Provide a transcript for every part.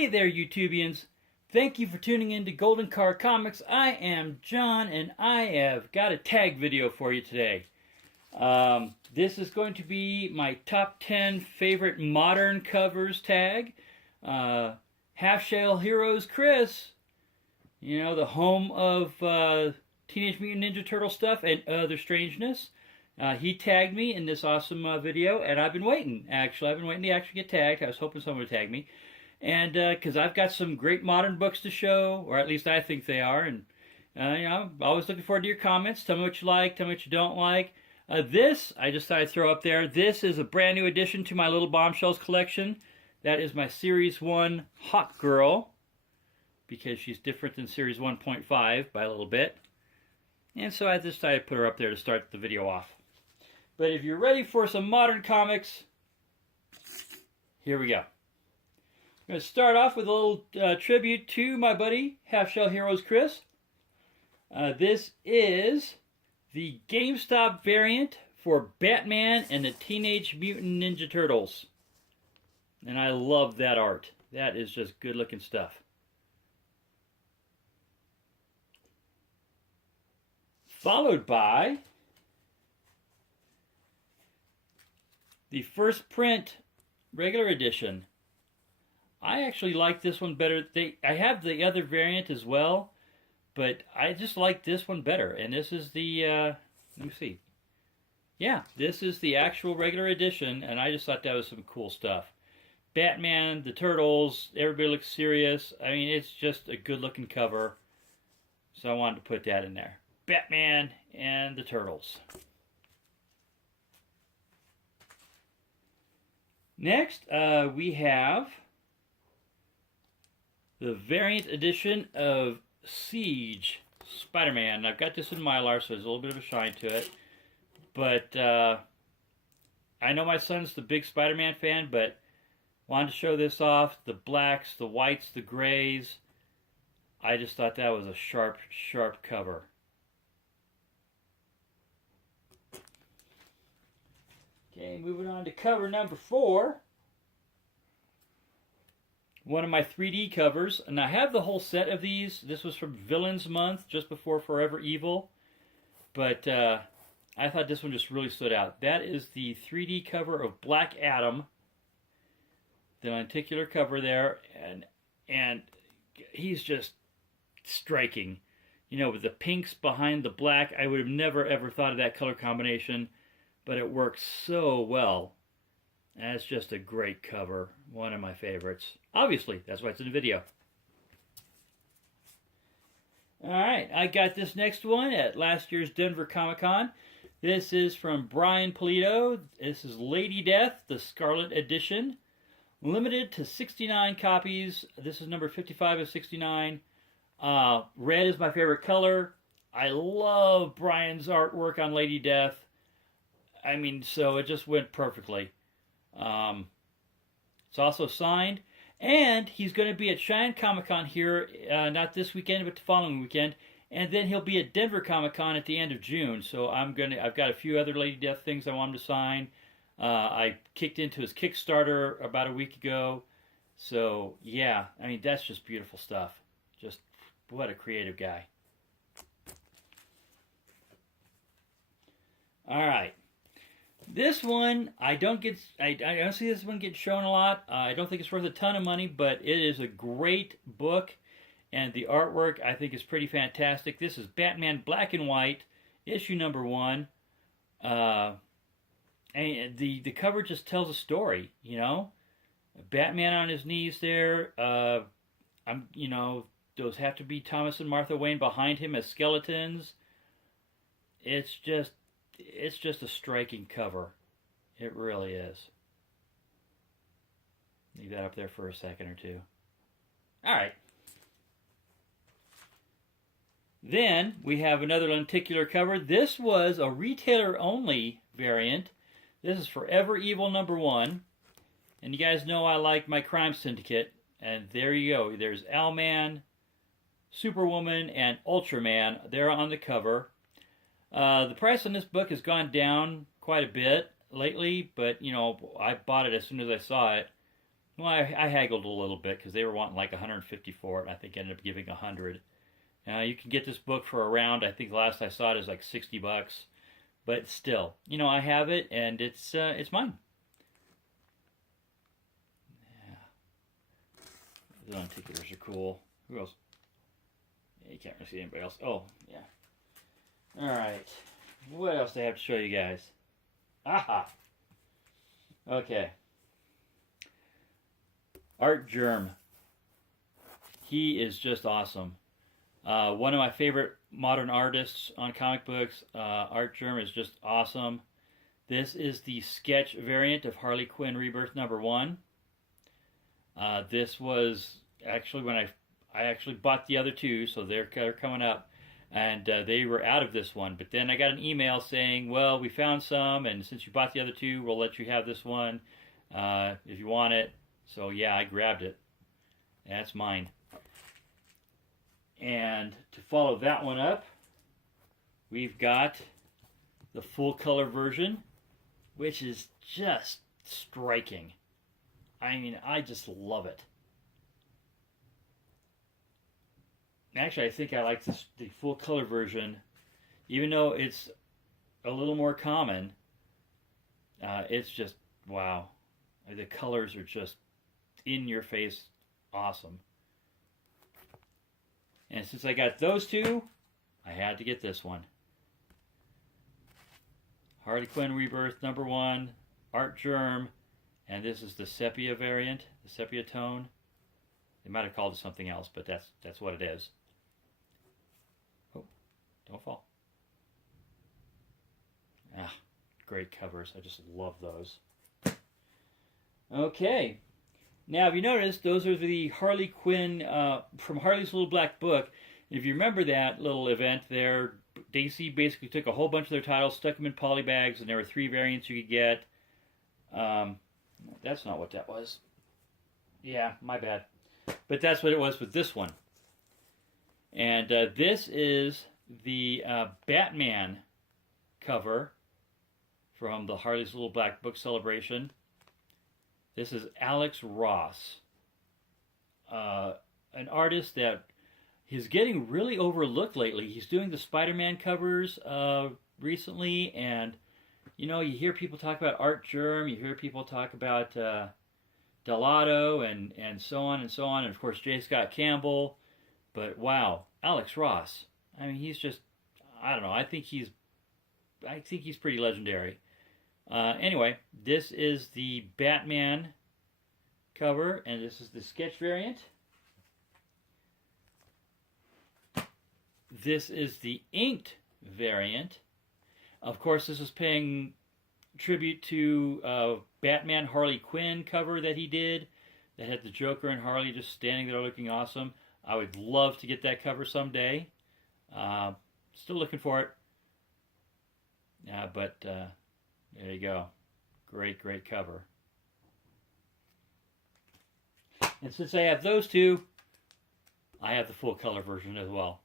Hey there, YouTubians. Thank you for tuning in to Golden Car Comics. I am John, and I have got a tag video for you today. This is going to be my top 10 favorite modern covers tag. Half Shell Heroes Chris, you know, the home of Teenage Mutant Ninja Turtle stuff and other strangeness. He tagged me in this awesome video, and I've been waiting, actually. I've been waiting to actually get tagged. I was hoping someone would tag me. And because I've got some great modern books to show, or at least I think they are. And you know, I'm always looking forward to your comments. Tell me what you like, tell me what you don't like. This, I just thought I'd throw up there. This is a brand new addition to my Little Bombshells collection. That is my Series 1 Hawk Girl, because she's different than Series 1.5 by a little bit. And so I just decided to put her up there to start the video off. But if you're ready for some modern comics, here we go. I'm going to start off with a little tribute to my buddy, Half Shell Heroes Chris. This is the GameStop variant for Batman and the Teenage Mutant Ninja Turtles. And I love that art. That is just good looking stuff. Followed by the first print regular edition. I actually like this one better. I have the other variant as well, but I just like this one better. And this is the, let me see. Yeah, this is the actual regular edition, and I just thought that was some cool stuff. Batman, the Turtles, everybody looks serious. I mean, it's just a good-looking cover, so I wanted to put that in there. Batman and the Turtles. Next, we have the variant edition of Siege Spider-Man. I've got this in Mylar, so there's a little bit of a shine to it. But I know my son's the big Spider-Man fan, but wanted to show this off. The blacks, the whites, the grays. I just thought that was a sharp, sharp cover. Okay, moving on to cover number 4. One of my 3D covers, and I have the whole set of these. This was from Villains Month, just before Forever Evil. But I thought this one just really stood out. That is the 3D cover of Black Adam. The lenticular cover there, and he's just striking. You know, with the pinks behind the black, I would have never ever thought of that color combination, but it works so well. And it's just a great cover. One of my favorites. Obviously, that's why it's in the video. Alright, I got this next one at last year's Denver Comic-Con. This is from Brian Pulido. This is Lady Death, the Scarlet Edition. Limited to 69 copies. This is number 55 of 69. Red is my favorite color. I love Brian's artwork on Lady Death. I mean, so it just went perfectly. It's also signed, and he's going to be at Cheyenne Comic-Con here, not this weekend, but the following weekend, and then he'll be at Denver Comic-Con at the end of June. So I've got a few other Lady Death things I want him to sign. I kicked into his Kickstarter about a week ago, so yeah, I mean, that's just beautiful stuff. Just what a creative guy. All right. This one, I don't see this one get shown a lot. I don't think it's worth a ton of money, but it is a great book, and the artwork I think is pretty fantastic. This is Batman Black and White, issue number 1. And the cover just tells a story, you know. Batman on his knees there. You know, those have to be Thomas and Martha Wayne behind him as skeletons. It's just a striking cover. It really is. Leave that up there for a second or two. Alright. Then we have another lenticular cover. This was a retailer-only variant. This is Forever Evil number 1. And you guys know I like my Crime Syndicate. And there you go. There's Owlman, Superwoman, and Ultraman. They're on the cover. The price on this book has gone down quite a bit lately, but you know, I bought it as soon as I saw it. Well, I haggled a little bit because they were wanting like 150 for it. And I think I ended up giving 100. You can get this book for around, I think the last I saw it is like 60 bucks. But still, you know, I have it and it's mine. Yeah. The non-ticketers are cool. Who else? Yeah, you can't really see anybody else. Oh, yeah. Alright. What else do I have to show you guys? Aha! Okay. Artgerm. He is just awesome. One of my favorite modern artists on comic books. Artgerm is just awesome. This is the sketch variant of Harley Quinn Rebirth #1. This was actually when I actually bought the other two, so they're coming up. And they were out of this one. But then I got an email saying, well, we found some, and since you bought the other two, we'll let you have this one if you want it. So yeah, I grabbed it. That's mine. And to follow that one up, we've got the full color version, which is just striking. I mean, I just love it. Actually, I think I like the full color version, even though it's a little more common. It's just, wow. The colors are just in your face awesome. And since I got those two, I had to get this one. Harley Quinn Rebirth #1, Artgerm, and this is the sepia variant, the sepia tone. They might have called it something else, but that's what it is. Oh, don't fall. Ah, great covers. I just love those. Okay. Now, if you notice, those are the Harley Quinn from Harley's Little Black Book. If you remember that little event there, DC basically took a whole bunch of their titles, stuck them in poly bags, and there were 3 variants you could get. That's not what that was. Yeah, my bad. But that's what it was with this one. And this is the Batman cover from the Harley's Little Black Book celebration. This is Alex Ross, an artist that is getting really overlooked lately. He's doing the Spider-Man covers recently, and you know, you hear people talk about Artgerm, you hear people talk about Delato, and so on and so on, and of course J. Scott Campbell. But wow, Alex Ross. I mean, he's just, I don't know. I think he's pretty legendary. Anyway, this is the Batman cover, and this is the sketch variant. This is the inked variant. Of course, this is paying tribute to Batman Harley Quinn cover that he did, that had the Joker and Harley just standing there looking awesome. I would love to get that cover someday. Still looking for it. But there you go. Great, great cover. And since I have those two, I have the full color version as well.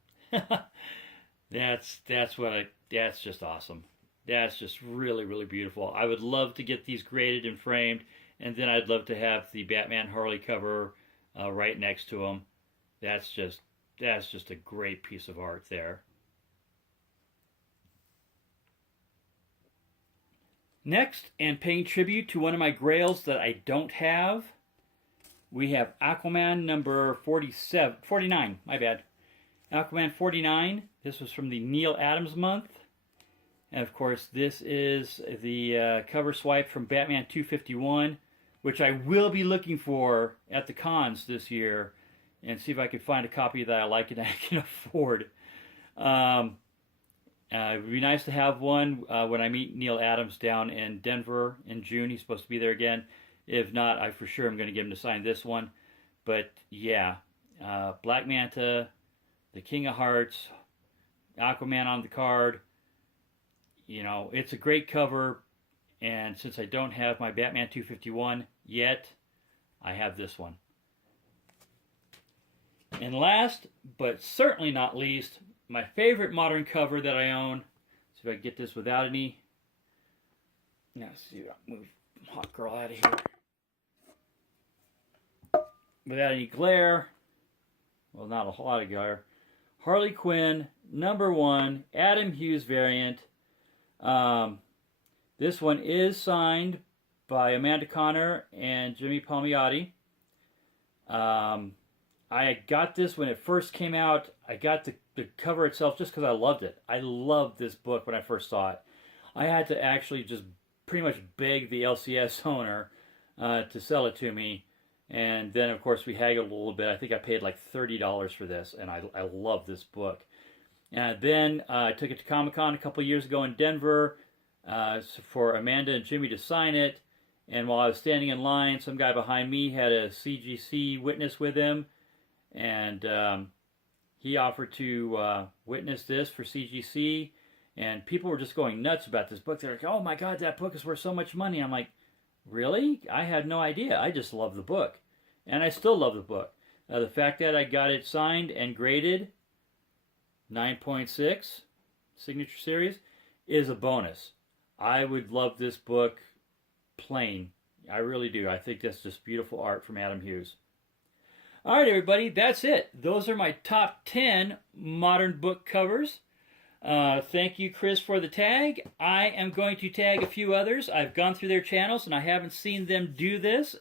That's just awesome. That's just really, really beautiful. I would love to get these graded and framed, and then I'd love to have the Batman Harley cover right next to them. That's just a great piece of art there. Next, and paying tribute to one of my grails that I don't have, we have Aquaman number 49, my bad. Aquaman 49, this was from the Neal Adams month. And of course, this is the cover swipe from Batman 251, which I will be looking for at the cons this year and see if I can find a copy that I like and I can afford. It would be nice to have one when I meet Neal Adams down in Denver in June. He's supposed to be there again. If not, I for sure am going to get him to sign this one. But yeah, Black Manta, the King of Hearts, Aquaman on the card. You know, it's a great cover. And since I don't have my Batman 251 yet, I have this one. And last, but certainly not least, my favorite modern cover that I own. See if I can get this without any. Now, see, I'll move Hot Girl out of here. without any glare, well, not a whole lot of glare, Harley Quinn, #1, Adam Hughes variant. This one is signed by Amanda Conner and Jimmy Palmiotti. I got this when it first came out. I got the cover itself just because I loved it. I loved this book when I first saw it. I had to actually just pretty much beg the LCS owner to sell it to me. And then, of course, we haggled a little bit. I think I paid like $30 for this, and I love this book. And then I took it to Comic-Con a couple years ago in Denver for Amanda and Jimmy to sign it. And while I was standing in line, some guy behind me had a CGC witness with him. And he offered to witness this for CGC. And people were just going nuts about this book. They're like, oh my God, that book is worth so much money. I'm like, really? I had no idea. I just love the book. And I still love the book. The fact that I got it signed and graded 9.6 signature series is a bonus. I would love this book plain. I really do. I think that's just beautiful art from Adam Hughes. All right, everybody, that's it. Those are my top 10 modern book covers. Thank you, Chris, for the tag. I am going to tag a few others. I've gone through their channels, and I haven't seen them do this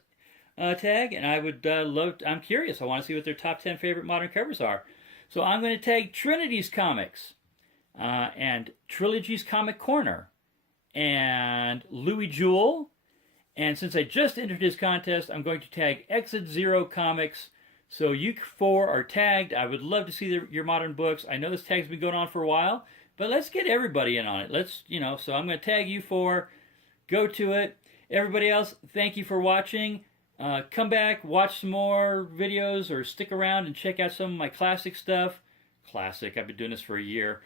tag, and I would I'm curious. I want to see what their top 10 favorite modern covers are. So I'm going to tag Trinity's Comics, and Trilogy's Comic Corner, and Louis Jewell. And since I just entered his contest, I'm going to tag Exit Zero Comics. So you 4 are tagged. I would love to see your modern books. I know this tag's been going on for a while, but let's get everybody in on it. So I'm going to tag you 4. Go to it. Everybody else, thank you for watching. Come back, watch some more videos, or stick around and check out some of my classic stuff. Classic, I've been doing this for a year.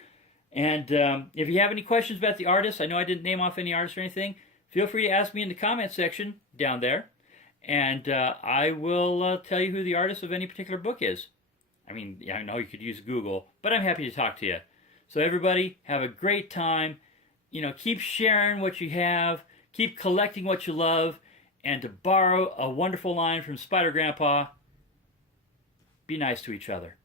And if you have any questions about the artists, I know I didn't name off any artists or anything, feel free to ask me in the comment section down there. And I will tell you who the artist of any particular book is. I mean, I know you could use Google, but I'm happy to talk to you. So everybody, have a great time. Keep sharing what you have. Keep collecting what you love. And to borrow a wonderful line from Spider Grandpa, be nice to each other.